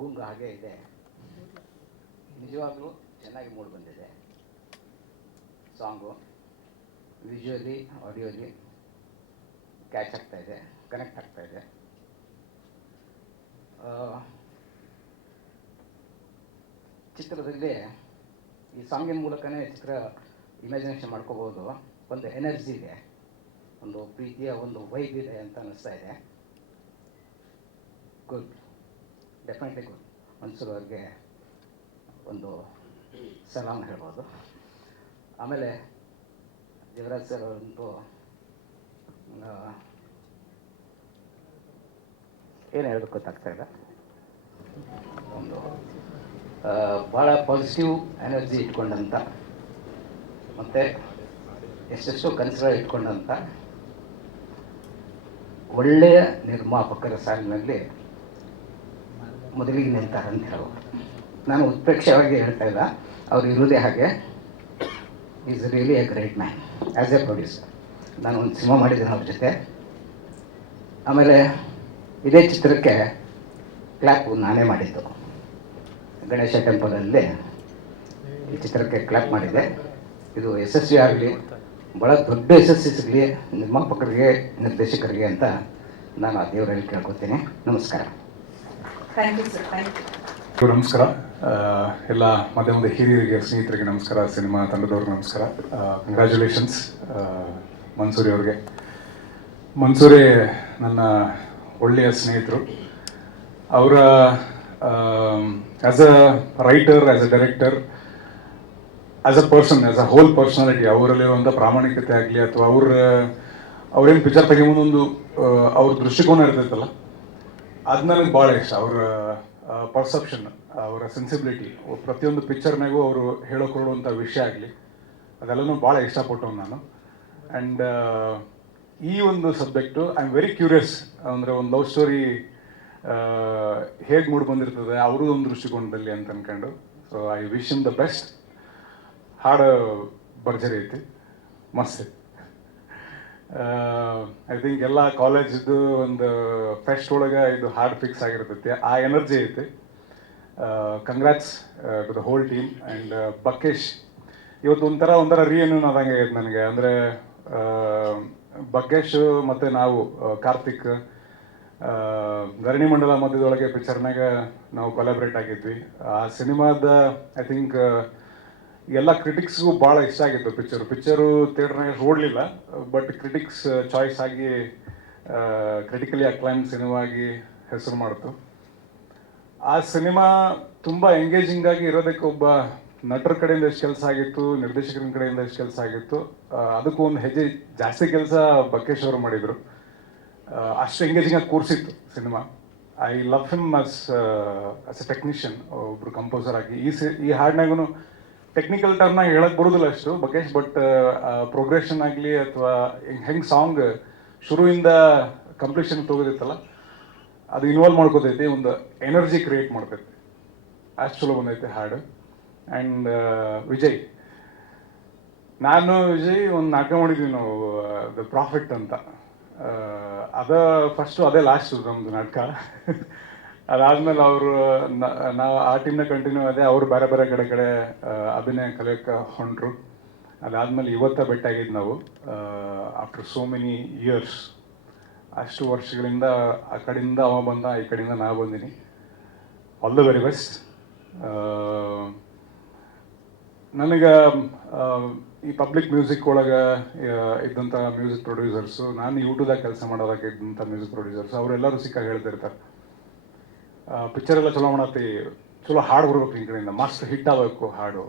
ಗುಂಗು ಹಾಗೆ ಇದೆ. ನಿಜವಾಗ್ಲೂ ಚೆನ್ನಾಗಿ ಮೂಡಿ ಬಂದಿದೆ ಸಾಂಗು. ವಿಜುವಲಿ ಆಡಿಯೋಲಿ ಕ್ಯಾಚ್ ಆಗ್ತಾ ಇದೆ, ಕನೆಕ್ಟ್ ಆಗ್ತಾ ಇದೆ. ಚಿತ್ರದಲ್ಲಿ ಈ ಸಾಂಗಿನ ಮೂಲಕನೇ ಚಿತ್ರ ಇಮ್ಯಾಜಿನೇಷನ್ ಮಾಡ್ಕೋಬೋದು. ಒಂದು ಎನರ್ಜಿ ಇದೆ, ಒಂದು ಪ್ರೀತಿಯ ಒಂದು ವೈಬ್ ಇದೆ ಅಂತ ಅನ್ನಿಸ್ತಾ ಇದೆ. Good, definitely good. ಮನ್ಸೂರ್ ಅವ್ರಿಗೆ ಒಂದು ಸಲಾಮ್ ಹೇಳ್ಬೋದು. ಆಮೇಲೆ ದೇವರಾಜ್ ಸರ್ ಅವರಂತೂ ಏನು ಹೇಳೋದಕ್ಕೆ ಗೊತ್ತಾಗ್ತಾ ಇಲ್ಲ. ಒಂದು ಭಾಳ ಪಾಸಿಟಿವ್ ಎನರ್ಜಿ ಇಟ್ಕೊಂಡಂಥ ಮತ್ತು ಎಷ್ಟೆಷ್ಟೋ ಕನಸುಗಳು ಇಟ್ಕೊಂಡಂಥ ಒಳ್ಳೆಯ ನಿರ್ಮಾಪಕರ ಸಾಲಿನಲ್ಲಿ ಮೊದಲಿಗೆ ನಿಲ್ತಾರೆ ಅಂತ ಹೇಳ್ಬೋದು. ನಾನು ಉತ್ಪ್ರೇಕ್ಷವಾಗಿ ಹೇಳ್ತಾ ಇಲ್ಲ, ಅವ್ರು ಇರೋದೇ ಹಾಗೆ. Is really A great man as A producer. ನಾನು ಒಂದು ಸಿನಿಮಾ ಮಾಡಿದ್ದೇನೆ ಅವ್ರ ಜೊತೆ. ಆಮೇಲೆ ಇದೇ ಚಿತ್ರಕ್ಕೆ ಕ್ಲ್ಯಾಪ್ ನಾನೇ ಮಾಡಿದ್ದು. ಗಣೇಶ ಟೆಂಪಲಲ್ಲಿ ಈ ಚಿತ್ರಕ್ಕೆ ಕ್ಲ್ಯಾಪ್ ಮಾಡಿದ್ದೆ. ಇದು ಯಶಸ್ವಿ ಆಗಲಿ, ಭಾಳ ದೊಡ್ಡ ಯಶಸ್ವಿ ಸಿಗಲಿ ನಿರ್ಮಾಪಕರಿಗೆ, ನಿರ್ದೇಶಕರಿಗೆ ಅಂತ ನಾನು ಆ ದೇವರಲ್ಲಿ ಕೇಳ್ಕೊತೀನಿ. ನಮಸ್ಕಾರ. Thank you sir. Thank you. ನಮಸ್ಕಾರ. ಎಲ್ಲ ಮಧ್ಯೆ ಹಿರಿಯರಿಗೆ, ಸ್ನೇಹಿತರಿಗೆ ನಮಸ್ಕಾರ. ಸಿನಿಮಾ ತಂಡದವ್ರಿಗೆ ನಮಸ್ಕಾರ. ಕಂಗ್ರ್ಯಾಚುಲೇಷನ್ಸ್ ಮನ್ಸೂರಿ ಅವ್ರಿಗೆ. ಮನ್ಸೂರಿ ನನ್ನ ಒಳ್ಳೆಯ ಸ್ನೇಹಿತರು. ಅವರ as a writer, as a director, as a person, as a whole personality, ಅವರಲ್ಲಿರುವಂಥ ಪ್ರಾಮಾಣಿಕತೆ ಆಗಲಿ ಅಥವಾ ಅವ್ರೇನು ಪಿಕ್ಚರ್ ತೆಗೆಯೋದೊಂದು ಅವ್ರ ದೃಷ್ಟಿಕೋನ ಇರ್ತೈತಲ್ಲ, ಅದು ನನಗೆ ಭಾಳ ಇಷ್ಟ. ಅವರ ಪರ್ಸೆಪ್ಷನ್, ಅವರ ಸೆನ್ಸಿಬಿಲಿಟಿ, ಪ್ರತಿಯೊಂದು ಪಿಕ್ಚರ್ನಾಗೂ ಅವರು ಹೇಳೋಕೊಡುವಂಥ ವಿಷಯ ಆಗಲಿ, ಅದೆಲ್ಲನೂ ಭಾಳ ಇಷ್ಟಪಟ್ಟವು ನಾನು. ಆ್ಯಂಡ್ ಈ ಒಂದು subject I am very curious. ಅಂದರೆ ಒಂದು ಲವ್ ಸ್ಟೋರಿ ಹೇಗೆ ಮೂಡಿ ಬಂದಿರ್ತದೆ ಅವ್ರದ್ದು ಒಂದು ದೃಷ್ಟಿಕೋನದಲ್ಲಿ ಅಂತ ಅಂದ್ಕೊಂಡು. So I wish him the best. ಹಾಡು ಭರ್ಜರಿ ಐತಿ, ಮಸ್ತ್ ಐತಿ. ಐ ಥಿಂಕ್ ಎಲ್ಲ ಕಾಲೇಜಿದ್ದು ಒಂದು ಫೆಸ್ಟ್ ಒಳಗೆ ಇದು ಹಾರ್ಡ್ ಫಿಕ್ಸ್ ಆಗಿರ್ತೈತಿ. ಆ ಎನರ್ಜಿ ಐತಿ. Congrats to the whole team. And Bakkesh ಇವತ್ತು ಒಂಥರ ರಿಯೂನಿಯನ್ ಆದಂಗೆ ಆಗೈತೆ ನನಗೆ. ಅಂದರೆ ಬಕ್ಕೇಶ್ ಮತ್ತು ನಾವು ಕಾರ್ತಿಕ್ ಧರಣಿ ಮಂಡಲ ಮಧ್ಯದೊಳಗೆ ಪಿಕ್ಚರ್ನಾಗ ನಾವು ಕೊಲಾಬ್ರೇಟ್ ಆಗಿದ್ವಿ. ಆ ಸಿನಿಮಾದ ಐ ಥಿಂಕ್ ಎಲ್ಲ ಕ್ರಿಟಿಕ್ಸ್ಗೂ ಭಾಳ ಇಷ್ಟ ಆಗಿತ್ತು ಪಿಕ್ಚರು ಥಿಯೇಟ್ರ್ನಾಗ ಓಡಲಿಲ್ಲ, ಬಟ್ ಕ್ರಿಟಿಕ್ಸ್ ಚಾಯ್ಸ್ ಆಗಿ ಕ್ರಿಟಿಕಲಿ ಅಕ್ಲೈಮ್ ಸಿನಿಮಾ ಆಗಿ ಹೆಸರು ಮಾಡಿತು. ಆ ಸಿನಿಮಾ ತುಂಬ ಎಂಗೇಜಿಂಗ್ ಆಗಿ ಇರೋದಕ್ಕೆ ಒಬ್ಬ ನಟರ ಕಡೆಯಿಂದ ಎಷ್ಟು ಕೆಲಸ ಆಗಿತ್ತು, ನಿರ್ದೇಶಕರ ಕಡೆಯಿಂದ ಎಷ್ಟು ಕೆಲಸ ಆಗಿತ್ತು, ಅದಕ್ಕೂ ಒಂದು ಹೆಜ್ಜೆ ಜಾಸ್ತಿ ಕೆಲಸ ಬಕ್ಕೇಶ್ ಅವರು ಮಾಡಿದರು. ಅಷ್ಟು ಎಂಗೇಜಿಂಗ್ ಆಗಿ ಕೂರಿಸಿತ್ತು cinema. I love him as a technician, ಒಬ್ಬರು ಕಂಪೋಸರ್ ಆಗಿ. ಈ ಹಾಡಿನಾಗೂ ಟೆಕ್ನಿಕಲ್ ಟರ್ಮ್ನಾಗ ಹೇಳಕ್ಕೆ ಬರೋದಿಲ್ಲ ಅಷ್ಟು ಬಕೇಶ್, ಬಟ್ ಪ್ರೋಗ್ರೆಷನ್ ಆಗಲಿ ಅಥವಾ ಹೆಂಗೆ ಸಾಂಗ್ ಶುರುವಿಂದ ಕಂಪ್ಲೀಷನ್ ತೊಗೋದಿತ್ತಲ್ಲ, ಅದು ಇನ್ವಾಲ್ವ್ ಮಾಡ್ಕೋತೈತಿ, ಒಂದು ಎನರ್ಜಿ ಕ್ರಿಯೇಟ್ ಮಾಡ್ತೈತಿ. ಅಷ್ಟು ಚಲೋ ಬಂದೈತೆ ಹಾಡು. ಆ್ಯಂಡ್ ವಿಜಯ್, ನಾನು ವಿಜಯ್ ಒಂದು ನಾಟಕ ಮಾಡಿದ್ವಿ ನಾವು, ದ ಪ್ರಾಫಿಟ್ ಅಂತ. ಫಸ್ಟು ಅದೇ ಲಾಸ್ಟು ನಮ್ಮದು ನಾಟಕ. ಅದಾದಮೇಲೆ ಅವರು ನಾವು ಆ ಟೀಮ್ನ ಕಂಟಿನ್ಯೂ ಆದೆ. ಅವರು ಬೇರೆ ಬೇರೆ ಕಡೆ ಅಭಿನಯ ಕಲಿಯೋಕ್ಕೆ ಹೊಂಟರು. ಅದಾದಮೇಲೆ ಭೇಟಿಯಾಗಿದ್ದು ನಾವು ಆಫ್ಟರ್ ಸೋ ಮೆನಿ ಇಯರ್ಸ್. ಅಷ್ಟು ವರ್ಷಗಳಿಂದ ಆ ಕಡೆಯಿಂದ ಅವ ಬಂದ, ಈ ಕಡೆಯಿಂದ ನಾ ಬಂದೀನಿ. All the very best. ನನಗೆ ಈ ಪಬ್ಲಿಕ್ ಮ್ಯೂಸಿಕ್ ಒಳಗೆ ಇದ್ದಂಥ ಮ್ಯೂಸಿಕ್ ಪ್ರೊಡ್ಯೂಸರ್ಸು, ನಾನು ಯೂಟ್ಯೂಬ್ದಾಗ ಕೆಲಸ ಮಾಡೋದಕ್ಕೆ ಇದ್ದಂಥ ಮ್ಯೂಸಿಕ್ ಪ್ರೊಡ್ಯೂಸರ್ಸ್, ಅವರೆಲ್ಲರೂ ಸಿಕ್ಕಾಗಿ ಹೇಳ್ತಿರ್ತಾರೆ, ಪಿಕ್ಚರ್ ಎಲ್ಲ ಚಲೋ ಮಾಡತ್ತಿ, ಚಲೋ ಹಾಡು ಬರ್ಬೇಕು ನಿಮ್ಮ ಕಡೆಯಿಂದ, ಮಸ್ತ್ ಹಿಟ್ ಆಗಬೇಕು ಹಾಡು,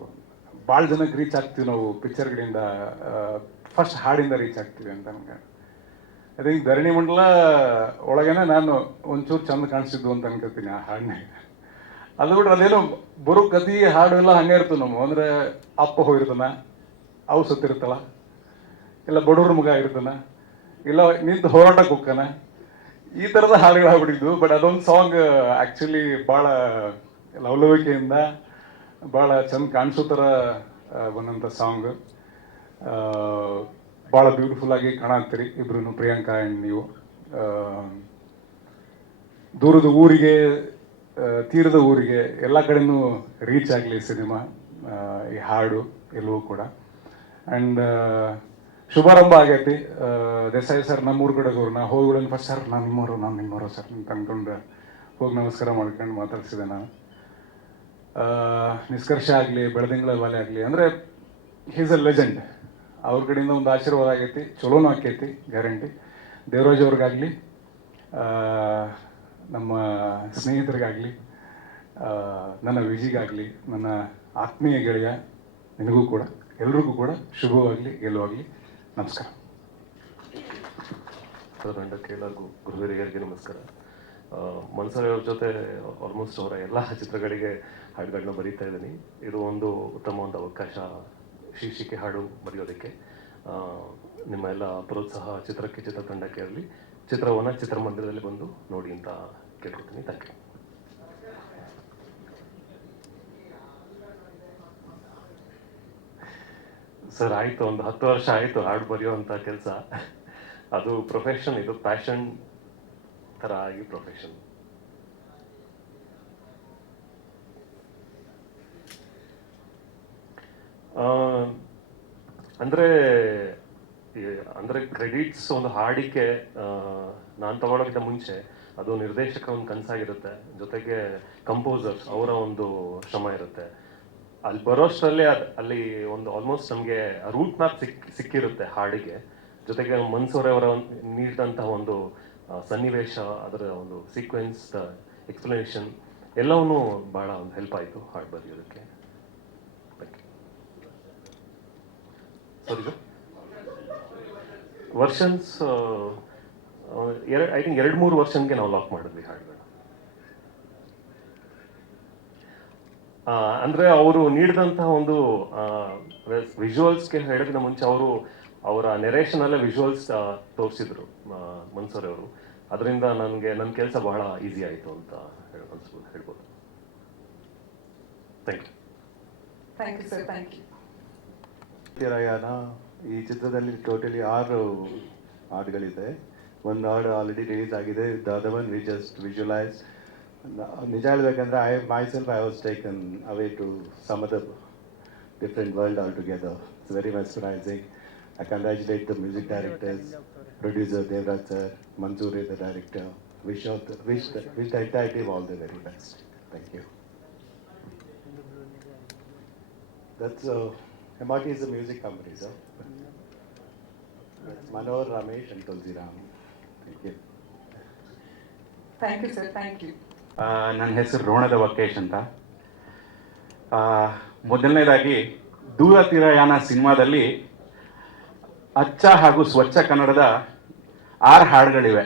ಭಾಳ ಜನಕ್ಕೆ ರೀಚ್ ಆಗ್ತೀವಿ ನಾವು ಪಿಕ್ಚರ್ ಕಡೆಯಿಂದ, ಫಸ್ಟ್ ಹಾಡಿಂದ ರೀಚ್ ಆಗ್ತೀವಿ ಅಂತ ನನಗೆ. ಅದೇ ಈಗ ಧರಣಿ ಮಂಡಲ ಒಳಗೇನೆ ನಾನು ಒಂಚೂರು ಚಂದ ಕಾಣಿಸಿದ್ದು ಅಂತ ಅನ್ಕೋತೀನಿ ಆ ಹಾಡಿನಾಗ. ಅದು ಬಿಟ್ರೆ ಅದೇನೋ ಬರೋ ಕತಿ ಹಾಡು ಎಲ್ಲ ಹಂಗೆ ಇರ್ತವೆ ನಮ್ಮ. ಅಂದರೆ ಅಪ್ಪ ಹೋಗಿರ್ತಾನ, ಅವು ಸತ್ತಿರ್ತಲ್ಲ, ಇಲ್ಲ ಬಡವ್ರ ಮಗ ಇರ್ತಾನ, ಇಲ್ಲ ನಿಂತು ಹೋರಾಟಕ್ಕೆ ಹೋಗ್ತಾನ, ಈ ಥರದ ಹಾಡುಗಳು ಆಗ್ಬಿಟ್ಟಿದ್ವು. ಬಟ್ ಅದೊಂದು ಸಾಂಗ್ ಆ್ಯಕ್ಚುಲಿ ಭಾಳ ಲವಲವಿಕೆಯಿಂದ ಭಾಳ ಚಂದ ಕಾಣಿಸೋ ಥರ ಬಂದಂಥ ಸಾಂಗ್. ಭಾಳ ಬ್ಯೂಟಿಫುಲ್ಲಾಗಿ ಕಾಣತ್ತೀರಿ ಇಬ್ರು, ಪ್ರಿಯಾಂಕಾ ಆ್ಯಂಡ್ ನೀವು. ದೂರದ ಊರಿಗೆ ತೀರದ ಊರಿಗೆ ಎಲ್ಲ ಕಡೆನೂ ರೀಚ್ ಆಗಲಿ ಸಿನಿಮಾ, ಈ ಹಾಡು ಎಲ್ಲವೂ ಕೂಡ. ಆ್ಯಂಡ್ ಶುಭಾರಂಭ ಆಗೈತಿ. ದೇಸಾಯಿ ಸರ್ ನಮ್ಮೂರು ಕಡೆದವ್ರು, ನಾ ಹೋಗಿ ಫಸ್ಟ್ ಸರ್ ನಾನು ನಿಮ್ಮವರು ಸರ್ ಅಂತ ಅಂದ್ಕೊಂಡು ಹೋಗಿ ನಮಸ್ಕಾರ ಮಾಡ್ಕೊಂಡು ಮಾತಾಡ್ಸಿದೆ ನಾನು. ನಿಷ್ಕರ್ಷ ಆಗಲಿ, ಬೆಳದಿಂಗಳ ಬಾಲೆ ಆಗಲಿ, ಅಂದರೆ ಹೀಸ್ ಅ ಲೆಜೆಂಡ್. ಅವ್ರ ಕಡೆಯಿಂದ ಒಂದು ಆಶೀರ್ವಾದ ಆಗೈತಿ, ಚಲೋನೂ ಆಕೈತಿ ಗ್ಯಾರಂಟಿ. ದೇವರಾಜ್ ಅವ್ರಿಗಾಗಲಿ, ನಮ್ಮ ಸ್ನೇಹಿತರಿಗಾಗಲಿ, ನನ್ನ ವಿಜಿಗಾಗಲಿ, ನನ್ನ ಆತ್ಮೀಯ ಗೆಳೆಯ ನಿನಗೂ ಕೂಡ, ಎಲ್ರಿಗೂ ಕೂಡ ಶುಭವಾಗಲಿ, ಗೆಲುವಾಗಲಿ. ನಮಸ್ಕಾರ. ತಂಡಕ್ಕೆ ಎಲ್ಲರಿಗೂ, ಗೃಹ ಹಿರಿಯರಿಗೆ ನಮಸ್ಕಾರ. ಮನ್ಸೂರ್ ಅವ್ರ ಜೊತೆ ಆಲ್ಮೋಸ್ಟ್ ಅವರ ಎಲ್ಲ ಚಿತ್ರಗಳಿಗೆ ಹಾಡುಗಳನ್ನ ಬರೀತಾ ಇದ್ದೀನಿ. ಇದು ಒಂದು ಉತ್ತಮ ಒಂದು ಅವಕಾಶ ಶೀರ್ಷಿಕೆ ಹಾಡು ಬರೆಯೋದಕ್ಕೆ. ನಿಮ್ಮ ಎಲ್ಲ ಪ್ರೋತ್ಸಾಹ ಚಿತ್ರತಂಡಕ್ಕೆ ಇರಲಿ. ಚಿತ್ರವನ್ನು ಚಿತ್ರಮಂದಿರದಲ್ಲಿ ಬಂದು ನೋಡಿ ಅಂತ ಕೇಳ್ಕೊತೀನಿ. Thank you. ಸರ್ ಆಯಿತು, ಒಂದು 10 ವರ್ಷ ಆಯಿತು ಹಾಡು ಬರೆಯುವಂಥ ಕೆಲಸ. ಅದು ಪ್ರೊಫೆಷನ್, ಇದು ಪ್ಯಾಷನ್ ಥರ ಆಗಿ ಪ್ರೊಫೆಷನ್. ಅಂದರೆ ಕ್ರೆಡಿಟ್ಸ್ ಒಂದು ಹಾಡಿಕೆ ನಾನು ತಗೊಳ್ಳೋಕ್ಕಿಂತ ಮುಂಚೆ ಅದು ನಿರ್ದೇಶಕ ಒಂದು ಕನಸಾಗಿರುತ್ತೆ, ಜೊತೆಗೆ ಕಂಪೋಸರ್ಸ್ ಅವರ ಒಂದು ಶ್ರಮ ಇರುತ್ತೆ. ಅಲ್ಲಿ ಬರೋಷ್ಟರಲ್ಲೇ ಅಲ್ಲಿ ಒಂದು ಆಲ್ಮೋಸ್ಟ್ ನಮಗೆ ರೂಟ್ ಮ್ಯಾಪ್ ಸಿಕ್ಕಿರುತ್ತೆ ಹಾಡಿಗೆ. ಜೊತೆಗೆ ಮನ್ಸೂರ್ ಅವರ ನೀಡಿದಂತಹ ಒಂದು ಸನ್ನಿವೇಶ, ಅದರ ಒಂದು ಸೀಕ್ವೆನ್ಸ್, ಎಕ್ಸ್ಪ್ಲನೇಷನ್ ಎಲ್ಲವನ್ನೂ ಭಾಳ ಒಂದು ಹೆಲ್ಪ್ ಆಯಿತು ಹಾಡು ಬರೆಯೋದಕ್ಕೆ. Sorry sir, versions I think 2-3 ವರ್ಷನ್ಗೆ ನಾವು ಲಾಕ್ ಮಾಡಿದ್ವಿ ಹಾಡುಗಳು. ಅಂದರೆ ಅವರು ನೀಡಿದಂತಹ ಒಂದು ವಿಜುವಲ್ಸ್ಗೆ ಹೇಳೋದಕ್ಕಿಂತ ಮುಂಚೆ ಅವರ ನೆರೇಷನಲ್ಲೇ ವಿಜುವಲ್ಸ್ ತೋರಿಸಿದ್ರು ಮನ್ಸೂರ್ ಅವರು. ಅದರಿಂದ ನನ್ನ ಕೆಲಸ ಬಹಳ ಈಸಿ ಆಯಿತು ಅಂತ ಹೇಳ್ಬೋದು. Thank you. Thank you sir, thank you. ತಿರಯಾನ ಈ ಚಿತ್ರದಲ್ಲಿ ಟೋಟಲಿ 6 ಹಾಡುಗಳಿದೆ. ಒಂದು ಹಾಡು ಆಲ್ರೆಡಿ ರಿಲೀಸ್ ಆಗಿದೆ, the other one we just visualise. ನಿಜ ಹೇಳ್ಬೇಕಂದ್ರೆ I was taken away to some other different world altogether. It's very mesmerising. I congratulate the music directors, producer Devraj sir, Mansoor is the director. Wish the entire team all the very best. Thank you. That's MRT is a music company, sir. That's Manohar, Ramesh and Tulsi Ram. Thank you. Thank you sir, thank you. ನನ್ನ ಹೆಸರು ರೋಣದ ವಕೇಶ್ ಅಂತ. ಮೊದಲನೇದಾಗಿ ದೂರ ತೀರಯಾನ ಸಿನಿಮಾದಲ್ಲಿ ಅಚ್ಚ ಹಾಗೂ ಸ್ವಚ್ಛ ಕನ್ನಡದ 6 ಹಾಡುಗಳಿವೆ.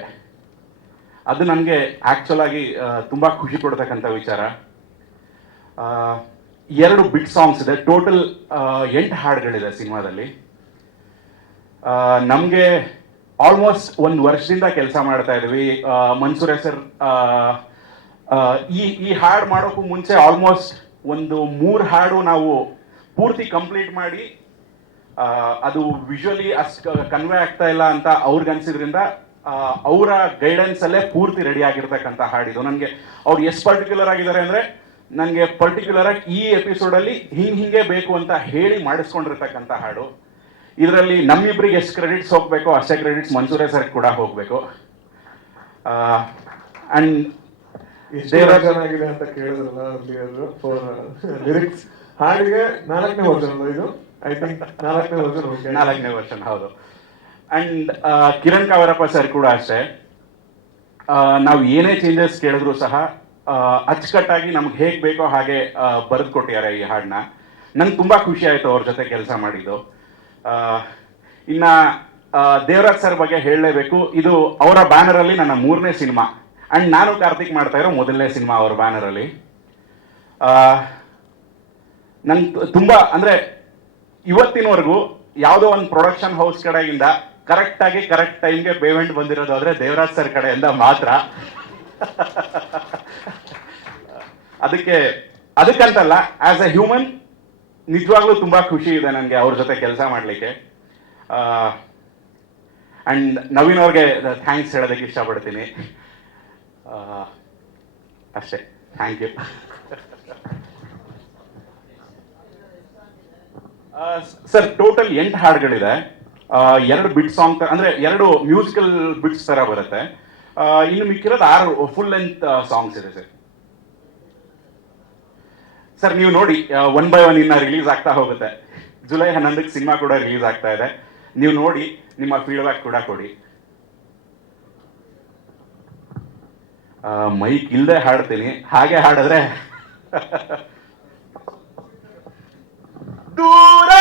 ಅದು ನನಗೆ ಆ್ಯಕ್ಚುಲ್ ಆಗಿ ತುಂಬ ಖುಷಿ ಕೊಡ್ತಕ್ಕಂಥ ವಿಚಾರ. 2 ಬಿಟ್ ಸಾಂಗ್ಸ್ ಇದೆ, ಟೋಟಲ್ 8 ಹಾಡುಗಳಿದೆ ಸಿನಿಮಾದಲ್ಲಿ. ನಮಗೆ ಆಲ್ಮೋಸ್ಟ್ 1 ವರ್ಷದಿಂದ ಕೆಲಸ ಮಾಡ್ತಾ ಇದ್ವಿ. ಮನ್ಸೂರ್ ಸರ್ ಈ ಹಾಡು ಮಾಡೋಕ್ಕೂ ಮುಂಚೆ ಆಲ್ಮೋಸ್ಟ್ ಒಂದು 3 ಹಾಡು ನಾವು ಪೂರ್ತಿ ಕಂಪ್ಲೀಟ್ ಮಾಡಿ ಅದು ವಿಜುವಲಿ ಅಷ್ಟು ಕನ್ವೆ ಆಗ್ತಾ ಇಲ್ಲ ಅಂತ ಅವ್ರಿಗೆ ಅನ್ಸಿದ್ರಿಂದ ಅವರ ಗೈಡೆನ್ಸ್ ಅಲ್ಲೇ ಪೂರ್ತಿ ರೆಡಿ ಆಗಿರ್ತಕ್ಕಂಥ ಹಾಡಿದು. ನನಗೆ ಅವ್ರು ಎಷ್ಟು ಪರ್ಟಿಕ್ಯುಲರ್ ಆಗಿದ್ದಾರೆ ಅಂದರೆ, ನನಗೆ ಪರ್ಟಿಕ್ಯುಲರ್ ಆಗಿ ಈ ಎಪಿಸೋಡಲ್ಲಿ ಹಿಂಗೆ ಬೇಕು ಅಂತ ಹೇಳಿ ಮಾಡಿಸ್ಕೊಂಡಿರ್ತಕ್ಕಂಥ ಹಾಡು. ಇದರಲ್ಲಿ ನಮ್ಮಿಬ್ಬರಿಗೆ ಎಷ್ಟು ಕ್ರೆಡಿಟ್ಸ್ ಹೋಗಬೇಕೋ ಅಷ್ಟೇ ಕ್ರೆಡಿಟ್ಸ್ ಮನ್ಸೂರೇ ಸರ್ ಕೂಡ ಹೋಗಬೇಕು. ಆ್ಯಂಡ್ ದೇವರಾಜ್ ಚೆನ್ನಾಗಿದೆ ಅಂತ ಕೇಳಿದ್ರಲ್ಲ ಲಿರಿಕ್ಸ್ ಹಾಡಿಗೆ 4ನೇ ವರ್ಷನ್ ಇದು. ಐ ಥಿಂಕ್ 4ನೇ ವರ್ಷನ್ ಹೌದು. ಅಂಡ್ ಕಿರಣ್ ಕಾವೇರಪ್ಪ ಸರ್ ಕೂಡ ಅಷ್ಟೇ. ನಾವು ಏನೇ ಚೇಂಜಸ್ ಕೇಳಿದ್ರು ಸಹ ಅಚ್ಚುಕಟ್ಟಾಗಿ ನಮ್ಗೆ ಹೇಗೆ ಬೇಕೋ ಹಾಗೆ ಬರೆದು ಕೊಟ್ಟಿದ್ದಾರೆ ಈ ಹಾಡನ್ನ. ನಂಗೆ ತುಂಬ ಖುಷಿ ಆಯಿತು ಅವ್ರ ಜೊತೆ ಕೆಲಸ ಮಾಡಿದ್ದು. ಇನ್ನು ದೇವರಾಜ್ ಸರ್ ಬಗ್ಗೆ ಹೇಳಲೇಬೇಕು. ಇದು ಅವರ ಬ್ಯಾನರಲ್ಲಿ ನನ್ನ 3ನೇ ಸಿನಿಮಾ. ಆ್ಯಂಡ್ ನಾನು ಕಾರ್ತಿಕ್ ಮಾಡ್ತಾ ಇರೋ 1ನೇ ಸಿನಿಮಾ ಅವ್ರ ಬ್ಯಾನರಲ್ಲಿ. ನಂಗೆ ತುಂಬ ಅಂದರೆ ಇವತ್ತಿನವರೆಗೂ ಯಾವುದೋ ಒಂದು ಪ್ರೊಡಕ್ಷನ್ ಹೌಸ್ ಕಡೆಯಿಂದ ಕರೆಕ್ಟಾಗಿ ಕರೆಕ್ಟ್ ಟೈಮ್ಗೆ ಪೇಮೆಂಟ್ ಬಂದಿರೋದು ಆದರೆ ದೇವರಾಜ್ ಸರ್ ಕಡೆಯಿಂದ ಮಾತ್ರ. ಅದಕ್ಕಂತಲ್ಲ, ಆಸ್ ಎ ಹ್ಯೂಮನ್ ನಿಜವಾಗ್ಲೂ ತುಂಬ ಖುಷಿ ಇದೆ ನನಗೆ ಅವ್ರ ಜೊತೆ ಕೆಲಸ ಮಾಡಲಿಕ್ಕೆ. ಆ್ಯಂಡ್ ನವೀನ್ ಅವ್ರಿಗೆ ಥ್ಯಾಂಕ್ಸ್ ಹೇಳೋದಕ್ಕೆ ಇಷ್ಟಪಡ್ತೀನಿ. ಅಷ್ಟೇ. Thank you. ಸರ್ ಟೋಟಲ್ 8 ಹಾಡುಗಳಿದೆ. 2 ಬಿಟ್ ಸಾಂಗ್ ಅಂದ್ರೆ 2 ಮ್ಯೂಸಿಕಲ್ ಬಿಟ್ಸ್ ತರ ಬರುತ್ತೆ. ಇನ್ನು ಮಿಕ್ಕಿರೋದು 6 ಫುಲ್ ಲೆಂತ್ ಸಾಂಗ್ಸ್ ಇದೆ ಸರ್. ಸರ್ ನೀವು ನೋಡಿ 1 by 1 ಇನ್ನ ರಿಲೀಸ್ ಆಗ್ತಾ ಹೋಗುತ್ತೆ. ಜುಲೈ 11ಕ್ಕೆ ಸಿನಿಮಾ ಕೂಡ ರಿಲೀಸ್ ಆಗ್ತಾ ಇದೆ. ನೀವು ನೋಡಿ ನಿಮ್ಮ ಫೀಡ್ಬ್ಯಾಕ್ ಕೂಡ ಕೊಡಿ. ಮೈಕ್ ಇಲ್ಲದೆ ಹಾಡ್ತೀನಿ, ಹಾಗೆ ಹಾಡಿದ್ರೆ ದೂರ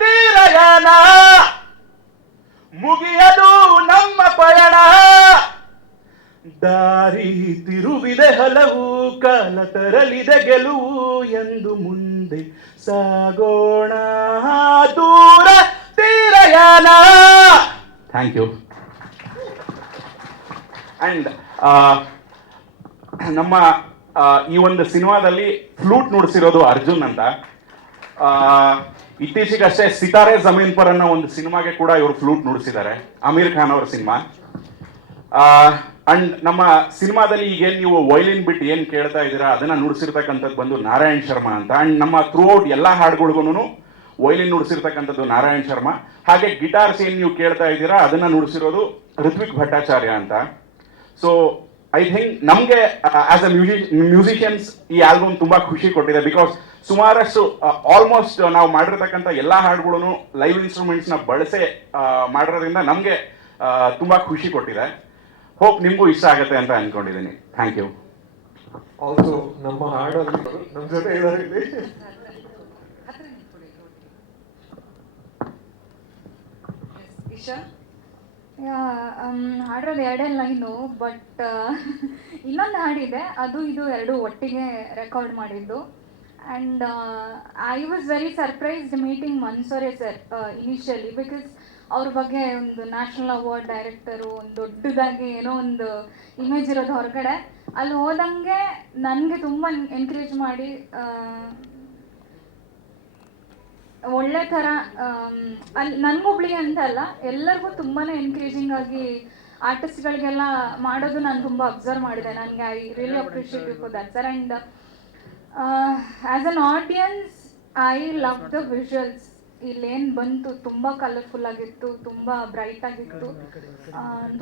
ತೀರಯಾನ ಮುಗಿಯದು ನಮ್ಮ ಪಯಣ, ದಾರಿ ತಿರುವಿದೆ ಹಲವು, ಕಾಲ ತರಲಿದೆ ಗೆಲುವು ಎಂದು ಮುಂದೆ ಸಾಗೋಣ ದೂರ ತೀರಯಾನ. Thank you. ಅಂಡ್ ನಮ್ಮ ಈ ಒಂದು ಸಿನಿಮಾದಲ್ಲಿ ಫ್ಲೂಟ್ ನುಡಿಸಿರೋದು ಅರ್ಜುನ್ ಅಂತ. ಇತ್ತೀಚೆಗಷ್ಟೇ ಸಿತಾರೆ ಜಮೀನ್ ಪರ್ ಅನ್ನೋ ಒಂದು ಸಿನಿಮಾಗೆ ಕೂಡ ಇವರು ಫ್ಲೂಟ್ ನುಡಿಸಿದ್ದಾರೆ, ಅಮೀರ್ ಖಾನ್ ಅವರ ಸಿನಿಮಾ. ಅಂಡ್ ನಮ್ಮ ಸಿನಿಮಾದಲ್ಲಿ ಈಗೇನು ನೀವು ವೈಲಿನ್ ಬಿಟ್ಟು ಏನು ಕೇಳ್ತಾ ಇದ್ದೀರಾ ಅದನ್ನ ನುಡಿಸಿರ್ತಕ್ಕಂಥದ್ದು ಬಂದು ನಾರಾಯಣ್ ಶರ್ಮಾ ಅಂತ. ಅಂಡ್ ನಮ್ಮ ಥ್ರೂ ಔಟ್ ಎಲ್ಲ ಹಾಡುಗಳಿಗೂ ವೈಲಿನ್ ನುಡಿಸಿರ್ತಕ್ಕಂಥದ್ದು ನಾರಾಯಣ್ ಶರ್ಮಾ. ಹಾಗೆ ಗಿಟಾರ್ಸ್ ಏನು ನೀವು ಕೇಳ್ತಾ ಇದ್ದೀರಾ ಅದನ್ನ ನುಡಿಸಿರೋದು ಋತ್ವಿಕ್ ಭಟ್ಟಾಚಾರ್ಯ ಅಂತ. ಸೊ ಐ ಥಿಂಕ್ ನಮಗೆ ಆಸ್ ಅ ಮ್ಯೂಸಿಷಿಯನ್ಸ್ ಈ ಆಲ್ಬಮ್ ತುಂಬಾ ಖುಷಿ ಕೊಟ್ಟಿದೆ. ಬಿಕಾಸ್ ಸುಮಾರಷ್ಟು ಆಲ್ಮೋಸ್ಟ್ ನಾವು ಮಾಡಿರ್ತಕ್ಕಂಥ ಎಲ್ಲ ಹಾಡುಗಳನ್ನು ಲೈವ್ ಇನ್ಸ್ಟ್ರೂಮೆಂಟ್ಸ್ನ ಬಳಸೇ ಮಾಡಿರೋದ್ರಿಂದ ನಮಗೆ ತುಂಬಾ ಖುಷಿ ಕೊಟ್ಟಿದೆ. ಹೋಪ್ ನಿಮಗೂ ಇಷ್ಟ ಆಗುತ್ತೆ ಅಂತ ಅನ್ಕೊಂಡಿದ್ದೀನಿ. Thank you. ಆಲ್ಸೋ ನಮ್ಮ ಹಾಡಲ್ಲಿ ನಮ್ಮ ಜೊತೆ ಇದ್ದಾರೆ ಇಲ್ಲಿ. ಇಶಾ ಹಾಡಿರೋದು 2 ಲೈನು, ಬಟ್ ಇನ್ನೊಂದು ಹಾಡಿದೆ, ಅದು ಇದು 2 ಒಟ್ಟಿಗೆ ರೆಕಾರ್ಡ್ ಮಾಡಿದ್ದು. And I was very surprised meeting Mansore sir initially, because ಅವ್ರ ಬಗ್ಗೆ ಒಂದು ನ್ಯಾಷನಲ್ ಅವಾರ್ಡ್ ಡೈರೆಕ್ಟರು, ಒಂದು ದೊಡ್ಡದಾಗಿ ಏನೋ ಒಂದು ಇಮೇಜ್ ಇರೋದು ಹೊರಗಡೆ. ಅಲ್ಲಿ ಹೋದಂಗೆ ನನಗೆ ತುಂಬ ಎನ್ಕರೇಜ್ ಮಾಡಿ ಒಳ್ಳೆ ಥರ ಅಲ್ಲಿ ನನಗೊಬ್ಳಿಗೆ ಅಂತ ಅಲ್ಲ, ಎಲ್ಲರಿಗೂ ತುಂಬಾ ಎನ್ಕರೇಜಿಂಗ್ ಆಗಿ ಆರ್ಟಿಸ್ಟ್ಗಳಿಗೆಲ್ಲ ಮಾಡೋದು ನಾನು ತುಂಬ ಅಬ್ಸರ್ವ್ ಮಾಡಿದೆ. ನನಗೆ I really appreciate for that sir. And as an audience I love the visuals. ಇಲ್ಲೇನು ಬಂತು ತುಂಬ ಕಲರ್ಫುಲ್ ಆಗಿತ್ತು, ತುಂಬ ಬ್ರೈಟ್ ಆಗಿತ್ತು,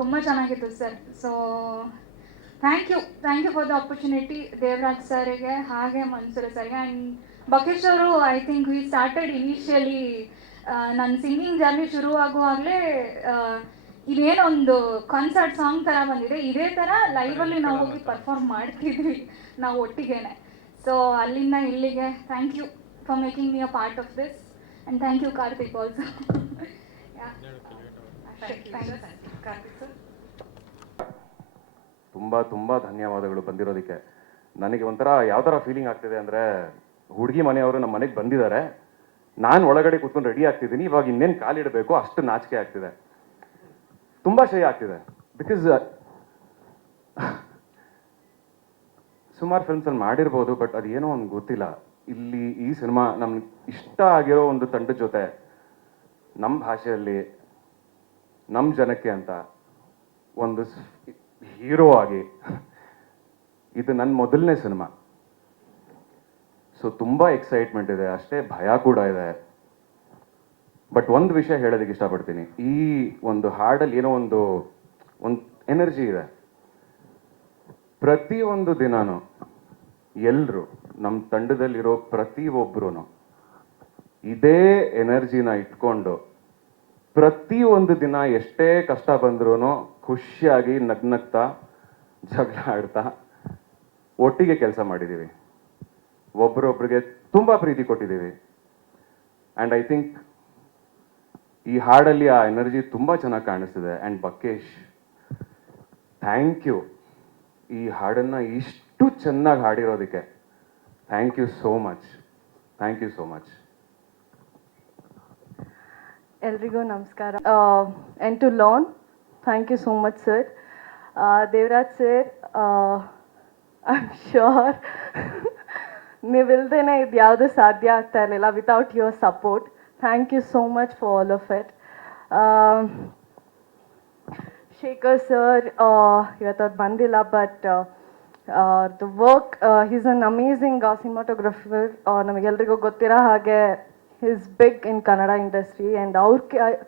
ತುಂಬ ಚೆನ್ನಾಗಿತ್ತು sir. So thank you for the opportunity Devaraj ಸರ್ಗೆ, ಹಾಗೆ ಮನ್ಸೂರ ಸರ್ಗೆ. ಆ್ಯಂಡ್ ಬಕೇಶ್ ಅವರು I think we started initially ನನ್ನ ಸಿಂಗಿಂಗ್ ಜರ್ನಿ ಶುರುವಾಗುವಾಗಲೇ ಇದೇನೊಂದು ಕಾನ್ಸರ್ಟ್ ಸಾಂಗ್ ಥರ ಬಂದಿದೆ, ಇದೇ ಥರ ಲೈವಲ್ಲಿ ನಾವು ಹೋಗಿ ಪರ್ಫಾರ್ಮ್ ಮಾಡ್ತಿದ್ವಿ ನಾವು ಒಟ್ಟಿಗೆನೆ. ಸೊ ಅಲ್ಲಿಂದ ಇಲ್ಲಿಗೆ thank you for making me a part of this. And thank you Karthik also. Karthik sir. ತುಂಬ ಧನ್ಯವಾದಗಳು ಬಂದಿರೋದಕ್ಕೆ. ನನಗೆ ಒಂಥರ ಯಾವ ಥರ ಫೀಲಿಂಗ್ ಆಗ್ತಿದೆ ಅಂದರೆ, ಹುಡುಗಿ ಮನೆಯವರು ನಮ್ಮ ಮನೆಗೆ ಬಂದಿದ್ದಾರೆ, ನಾನು ಒಳಗಡೆ ಕೂತ್ಕೊಂಡು ರೆಡಿ ಆಗ್ತಿದ್ದೀನಿ, ಇವಾಗ ಇನ್ನೇನು ಕಾಲಿಡಬೇಕು ಅಷ್ಟು ನಾಚಿಕೆ ಆಗ್ತಿದೆ, ತುಂಬ ಶೈ ಆಗ್ತಿದೆ. ಬಿಕಾಸ್ ಸುಮಾರು ಫಿಲ್ಮ್ಸಲ್ಲಿ ಮಾಡಿರ್ಬೋದು, ಬಟ್ ಅದೇನೋ ಒಂದು ಗೊತ್ತಿಲ್ಲ, ಇಲ್ಲಿ ಈ ಸಿನಿಮಾ ನಮ್ಗೆ ಇಷ್ಟ ಆಗಿರೋ ಒಂದು ತಂಡದ ಜೊತೆ ನಮ್ಮ ಭಾಷೆಯಲ್ಲಿ ನಮ್ಮ ಜನಕ್ಕೆ ಅಂತ ಒಂದು ಹೀರೋ ಆಗಿ, ಇದು ನನ್ನ ಮೊದಲನೇ ಸಿನಿಮಾ. ಸೊ ತುಂಬ ಎಕ್ಸೈಟ್ಮೆಂಟ್ ಇದೆ, ಅಷ್ಟೇ ಭಯ ಕೂಡ ಇದೆ. ಬಟ್ ಒಂದು ವಿಷಯ ಹೇಳೋದಕ್ಕೆ ಇಷ್ಟಪಡ್ತೀನಿ, ಈ ಒಂದು ಹಾಡಲ್ಲಿ ಏನೋ ಒಂದು ಎನರ್ಜಿ ಇದೆ. ಪ್ರತಿಯೊಂದು ದಿನಾನು ಎಲ್ಲರೂ ನಮ್ಮ ತಂಡದಲ್ಲಿರೋ ಪ್ರತಿಯೊಬ್ಬರೂ ಇದೇ ಎನರ್ಜಿನ ಇಟ್ಕೊಂಡು ಪ್ರತಿಯೊಂದು ದಿನ ಎಷ್ಟೇ ಕಷ್ಟ ಬಂದ್ರೂ ಖುಷಿಯಾಗಿ ನಗ್ನಗ್ತಾ ಜಗಳ ಆಡ್ತಾ ಒಟ್ಟಿಗೆ ಕೆಲಸ ಮಾಡಿದ್ದೀವಿ, ಒಬ್ರೊಬ್ರಿಗೆ ತುಂಬ ಪ್ರೀತಿ ಕೊಟ್ಟಿದ್ದೀವಿ. ಆ್ಯಂಡ್ ಐ ಥಿಂಕ್ ಈ ಹಾಡಲ್ಲಿ ಆ ಎನರ್ಜಿ ತುಂಬ ಚೆನ್ನಾಗಿ ಕಾಣಿಸ್ತಿದೆ. ಆ್ಯಂಡ್ ಬಕೇಶ್, ಥ್ಯಾಂಕ್ ಯು ಈ ಹಾಡನ್ನು ಇಷ್ಟು ಚೆನ್ನಾಗಿ ಹಾಡಿರೋದಕ್ಕೆ. Thank you so much, thank you so much. ಎಲ್ರಿಗೂ ನಮಸ್ಕಾರ. And to learn, thank you so much sir. Devaraj sir, I am sure ನೀವಿಲ್ದೇನೆ ಇದು ಯಾವುದೂ ಸಾಧ್ಯ ಆಗ್ತಾ ಇರಲಿಲ್ಲ without your support. Thank you so much for all of it. Shekhar sir ಇವತ್ತು ಅವ್ರು ಬಂದಿಲ್ಲ, but the work, he's an amazing cinematographer. ನಮಗೆಲ್ರಿಗೂ ಗೊತ್ತಿರೋ ಹಾಗೆ is big in Kannada industry, and ಅವ್ರ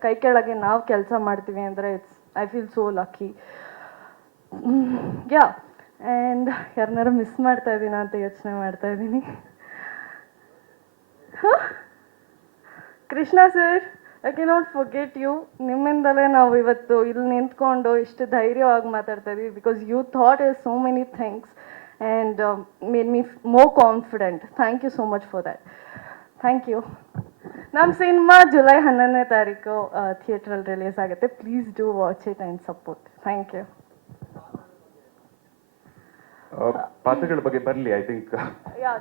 ಕೈ ಕೆಳಗೆ ನಾವು ಕೆಲಸ ಮಾಡ್ತೀವಿ ಅಂದರೆ I feel so lucky. Yeah, and ಯಾರನ್ನಾರು ಮಿಸ್ ಮಾಡ್ತಾ ಇದ್ದೀನ ಅಂತ ಯೋಚನೆ ಮಾಡ್ತಾ ಇದ್ದೀನಿ. Krishna sir, I cannot forget you. ನಿಮ್ಮಿಂದಲೇ ನಾವು ಇವತ್ತು ಇಲ್ಲಿ ನಿಂತ್ಕೊಂಡು ಇಷ್ಟು ಧೈರ್ಯವಾಗಿ ಮಾತಾಡ್ತಾ ಇದ್ದೀವಿ, because you thought us so many things and made me more confident. Thank you so much for that. Thank you. ನಮ್ಮ ಸಿನಿಮಾ ಜುಲೈ 11ನೇ ತಾರೀಕು ಥಿಯೇಟ್ರಲ್ಲಿ ರಿಲೀಸ್ ಆಗುತ್ತೆ. Please do watch it and support. Thank you. ಪಾತ್ರಗಳ ಬಗ್ಗೆ ಬರಲಿ. I think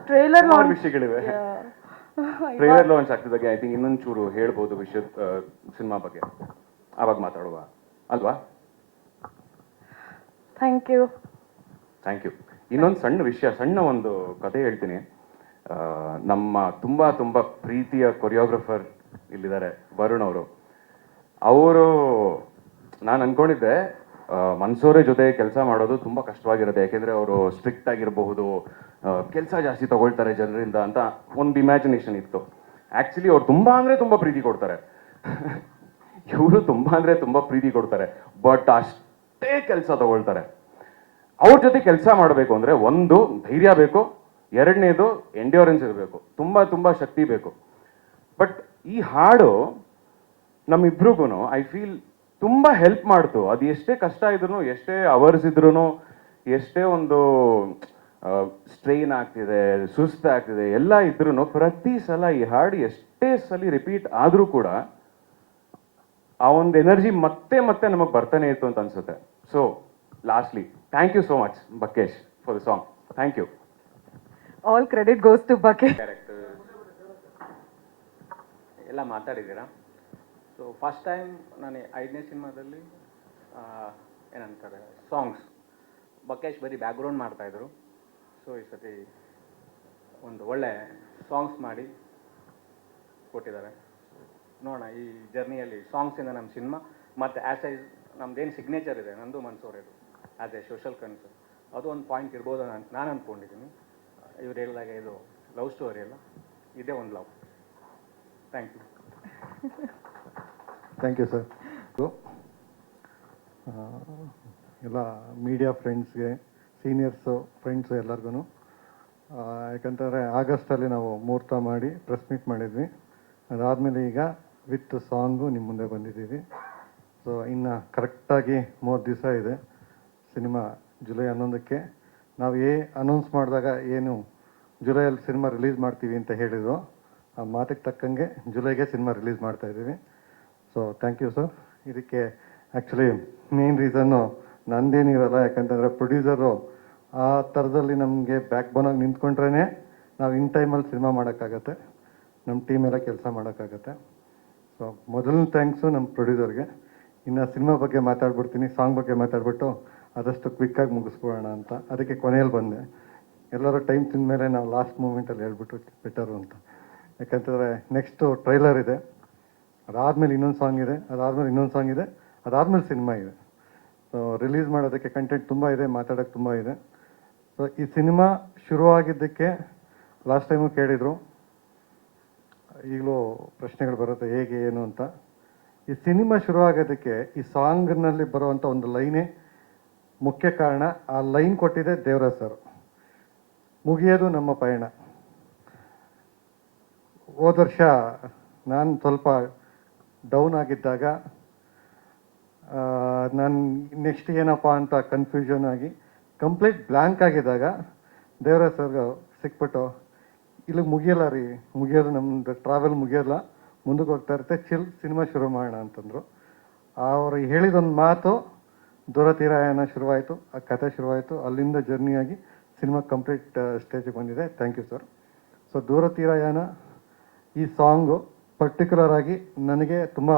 trailer ವಿಷಯಗಳಿವೆ. Trailer launch ಆಗ್ತಿದ್ದಾಗೆ ಐ ಥಿಂಕ್ ಇನ್ನೊಂದು ಚೂರು ಹೇಳ್ಬೋದು ವಿಷಯ ಸಿನಿಮಾ ಬಗ್ಗೆ, ಆವಾಗ ಮಾತಾಡುವ ಅಲ್ವಾ? Thank you. Thank you. ಇನ್ನೊಂದು ಸಣ್ಣ ವಿಷಯ, ಸಣ್ಣ ಒಂದು ಕತೆ ಹೇಳ್ತೀನಿ. ನಮ್ಮ ತುಂಬ ತುಂಬ ಪ್ರೀತಿಯ ಕೊರಿಯೋಗ್ರಫರ್ ಇಲ್ಲಿದ್ದಾರೆ, ವರುಣ್ ಅವರು ನಾನು ಅನ್ಕೊಂಡಿದ್ದೆ ಮನ್ಸೂರೆ ಜೊತೆ ಕೆಲಸ ಮಾಡೋದು ತುಂಬ ಕಷ್ಟವಾಗಿರುತ್ತೆ, ಯಾಕೆಂದರೆ ಅವರು ಸ್ಟ್ರಿಕ್ಟ್ ಆಗಿರಬಹುದು, ಕೆಲಸ ಜಾಸ್ತಿ ತಗೊಳ್ತಾರೆ ಜನರಿಂದ ಅಂತ ಒಂದು ಇಮ್ಯಾಜಿನೇಷನ್ ಇತ್ತು. ಆ್ಯಕ್ಚುಲಿ ಅವ್ರು ತುಂಬ ಅಂದರೆ ತುಂಬ ಪ್ರೀತಿ ಕೊಡ್ತಾರೆ, ಇವರು ತುಂಬ ಅಂದರೆ ತುಂಬ ಪ್ರೀತಿ ಕೊಡ್ತಾರೆ, ಬಟ್ ಅಷ್ಟೇ ಕೆಲಸ ತಗೊಳ್ತಾರೆ. ಅವ್ರ ಜೊತೆ ಕೆಲಸ ಮಾಡಬೇಕು ಅಂದರೆ ಒಂದು ಧೈರ್ಯ ಬೇಕು, ಎರಡನೇದು ಎಂಡ್ಯೂರೆನ್ಸ್ ಇರಬೇಕು, ತುಂಬ ತುಂಬ ಶಕ್ತಿ ಬೇಕು. ಬಟ್ ಈ ಹಾಡು ನಮ್ಮಿಬ್ರಿಗೂ ಐ ಫೀಲ್ ತುಂಬ ಹೆಲ್ಪ್ ಮಾಡ್ತು. ಅದು ಎಷ್ಟೇ ಕಷ್ಟ ಇದ್ರು, ಎಷ್ಟೇ ಅವರ್ಸ್ ಇದ್ರೂ, ಎಷ್ಟೇ ಒಂದು ಸ್ಟ್ರೈನ್ ಆಗ್ತಿದೆ, ಸುಸ್ತಾಗ್ತಿದೆ, ಎಲ್ಲ ಇದ್ರೂ ಪ್ರತಿ ಸಲ ಈ ಹಾಡು ಎಷ್ಟೇ ಸಲ ರಿಪೀಟ್ ಆದರೂ ಕೂಡ ಆ ಒಂದು ಎನರ್ಜಿ ಮತ್ತೆ ಮತ್ತೆ ನಮಗೆ ಬರ್ತಾನೆ ಇತ್ತು ಅಂತ ಅನ್ಸುತ್ತೆ. So lastly thank you so much Bakesh for the song. Thank you. All credit goes to Bakesh. Character ಎಲ್ಲ ಮಾತಾಡಿದ್ದೀರಾ. ಸೊ ಫಸ್ಟ್ ಟೈಮ್ ನಾನು 5ನೇ ಸಿನಿಮಾದಲ್ಲಿ ಏನಂತಾರೆ ಸಾಂಗ್ಸ್, ಬಕೇಶ್ ಬರೀ ಬ್ಯಾಕ್ಗ್ರೌಂಡ್ ಮಾಡ್ತಾಯಿದ್ರು. ಸೊ ಈ ಸತಿ ಒಂದು ಒಳ್ಳೆ ಸಾಂಗ್ಸ್ ಮಾಡಿ ಕೊಟ್ಟಿದ್ದಾರೆ. ನೋಡೋಣ ಈ ಜರ್ನಿಯಲ್ಲಿ ಸಾಂಗ್ಸಿಂದ ನಮ್ಮ ಸಿನಿಮಾ ಮತ್ತು ಆ್ಯಸ್ ಐ ನಮ್ದೇನು ಸಿಗ್ನೇಚರ್ ಇದೆ ನಂದು ಮನ್ಸೂರೆದು ಆ್ಯಸ್ ಎ ಸೋಷಲ್ ಕನ್ಸರ್ನ್, ಅದು ಒಂದು ಪಾಯಿಂಟ್ ಇರ್ಬೋದು ಅಂತ ನಾನು ಅಂದ್ಕೊಂಡಿದ್ದೀನಿ. ಇವ್ರು ಹೇಳಿದಾಗ ಇದು ಲವ್ ಸ್ಟೋರಿ ಅಲ್ಲ, ಇದೇ ಒಂದು love. Thank you. Thank you sir. ಎಲ್ಲ ಮೀಡಿಯಾ ಫ್ರೆಂಡ್ಸ್ಗೆ, ಸೀನಿಯರ್ಸು, ಫ್ರೆಂಡ್ಸು ಎಲ್ಲರಿಗೂ, ಯಾಕಂತಂದರೆ ಆಗಸ್ಟಲ್ಲಿ ನಾವು ಮುಹೂರ್ತ ಮಾಡಿ ಪ್ರೆಸ್ ಮೀಟ್ ಮಾಡಿದ್ವಿ. ಅದಾದಮೇಲೆ ಈಗ ವಿತ್ ಸಾಂಗು ನಿಮ್ಮ ಮುಂದೆ ಬಂದಿದ್ದೀವಿ. ಸೊ ಇನ್ನು ಕರೆಕ್ಟಾಗಿ 3 ದಿವಸ ಇದೆ ಸಿನಿಮಾ ಜುಲೈ 11ಕ್ಕೆ. ನಾವು ಅನೌನ್ಸ್ ಮಾಡಿದಾಗ ಏನು ಜುಲೈಯಲ್ಲಿ ಸಿನಿಮಾ ರಿಲೀಸ್ ಮಾಡ್ತೀವಿ ಅಂತ ಹೇಳಿದ್ರು, ಆ ಮಾತಿಗೆ ತಕ್ಕಂಗೆ ಜುಲೈಗೆ ಸಿನಿಮಾ ರಿಲೀಸ್ ಮಾಡ್ತಾಯಿದ್ದೀವಿ. So thank you sir. ಇದಕ್ಕೆ ಆ್ಯಕ್ಚುಲಿ ಮೇನ್ ರೀಸನ್ನು ನಂದೇನಿರಲ್ಲ, ಯಾಕಂತಂದರೆ ಪ್ರೊಡ್ಯೂಸರು ಆ ಥರದಲ್ಲಿ ನಮಗೆ ಬ್ಯಾಕ್ ಬೋನಾಗಿ ನಿಂತ್ಕೊಂಡ್ರೇ ನಾವು ಇನ್ ಟೈಮಲ್ಲಿ ಸಿನಿಮಾ ಮಾಡೋಕ್ಕಾಗತ್ತೆ, ನಮ್ಮ ಟೀಮ್ ಎಲ್ಲ ಕೆಲಸ ಮಾಡೋಕ್ಕಾಗತ್ತೆ. ಸೊ ಮೊದಲನೇ ಥ್ಯಾಂಕ್ಸು ನಮ್ಮ ಪ್ರೊಡ್ಯೂಸರ್ಗೆ. ಇನ್ನು ಸಿನಿಮಾ ಬಗ್ಗೆ ಮಾತಾಡ್ಬಿಡ್ತೀನಿ, ಸಾಂಗ್ ಬಗ್ಗೆ ಮಾತಾಡ್ಬಿಟ್ಟು ಆದಷ್ಟು ಕ್ವಿಕ್ಕಾಗಿ ಮುಗಿಸ್ಬಿಡೋಣ ಅಂತ. ಅದಕ್ಕೆ ಕೊನೆಯಲ್ಲಿ ಬಂದೆ. ಎಲ್ಲರೂ ಟೈಮ್ ತಿಂದ ಮೇಲೆ ನಾವು ಲಾಸ್ಟ್ ಮೂಮೆಂಟಲ್ಲಿ ಹೇಳ್ಬಿಟ್ಟು ಬೆಟರು ಅಂತ. ಯಾಕಂತಂದರೆ ನೆಕ್ಸ್ಟು ಟ್ರೈಲರ್ ಇದೆ, ಅದಾದಮೇಲೆ ಇನ್ನೊಂದು ಸಾಂಗ್ ಇದೆ, ಅದಾದಮೇಲೆ ಇನ್ನೊಂದು ಸಾಂಗ್ ಇದೆ, ಅದಾದಮೇಲೆ ಸಿನಿಮಾ ಇದೆ. ಸೊ ರಿಲೀಸ್ ಮಾಡೋದಕ್ಕೆ ಕಂಟೆಂಟ್ ತುಂಬ ಇದೆ, ಮಾತಾಡೋಕ್ಕೆ ತುಂಬ ಇದೆ. ಸೊ ಈ ಸಿನಿಮಾ ಶುರುವಾಗಿದ್ದಕ್ಕೆ ಲಾಸ್ಟ್ ಟೈಮು ಕೇಳಿದರು, ಈಗಲೂ ಪ್ರಶ್ನೆಗಳು ಬರುತ್ತೆ ಹೇಗೆ ಏನು ಅಂತ. ಈ ಸಿನಿಮಾ ಶುರುವಾಗೋದಕ್ಕೆ ಈ ಸಾಂಗ್ನಲ್ಲಿ ಬರುವಂಥ ಒಂದು ಲೈನೇ ಮುಖ್ಯ ಕಾರಣ. ಆ ಲೈನ್ ಕೊಟ್ಟಿದೆ ದೇವರಾಜ್ ಸರ್. ಮುಗಿಯೋದು ನಮ್ಮ ಪಯಣ. ಹೋದ ವರ್ಷ ನಾನು ಸ್ವಲ್ಪ ಡೌನ್ ಆಗಿದ್ದಾಗ, ನಾನು ನೆಕ್ಸ್ಟ್ ಏನಪ್ಪ ಅಂತ ಕನ್ಫ್ಯೂಷನ್ ಆಗಿ ಕಂಪ್ಲೀಟ್ ಬ್ಲ್ಯಾಂಕ್ ಆಗಿದ್ದಾಗ ದೇವರಾಜ್ ಸರ್ ಸಿಕ್ಬಿಟ್ಟು, ಇಲ್ಲಿಗೆ ಮುಗಿಯಲ್ಲ ರೀ, ಮುಗಿಯೋದು ನಮ್ಮದು ಟ್ರಾವೆಲ್ ಮುಗಿಯೋಲ್ಲ, ಮುಂದಕ್ಕೆ ಹೋಗ್ತಾ ಇರುತ್ತೆ, ಚಿಲ್ ಸಿನಿಮಾ ಶುರು ಮಾಡೋಣ ಅಂತಂದರು. ಅವರು ಹೇಳಿದೊಂದು ಮಾತು ದೂರತೀರಾಯಣ ಶುರುವಾಯಿತು, ಆ ಕಥೆ ಶುರುವಾಯಿತು. ಅಲ್ಲಿಂದ ಜರ್ನಿಯಾಗಿ ಸಿನಿಮಾ ಕಂಪ್ಲೀಟ್ ಸ್ಟೇಜಿಗೆ ಬಂದಿದೆ. Thank you sir. ಸೊ ದೂರತೀರಾಯಣ ಈ ಸಾಂಗು ಪರ್ಟಿಕ್ಯುಲರ್ ಆಗಿ ನನಗೆ ತುಂಬ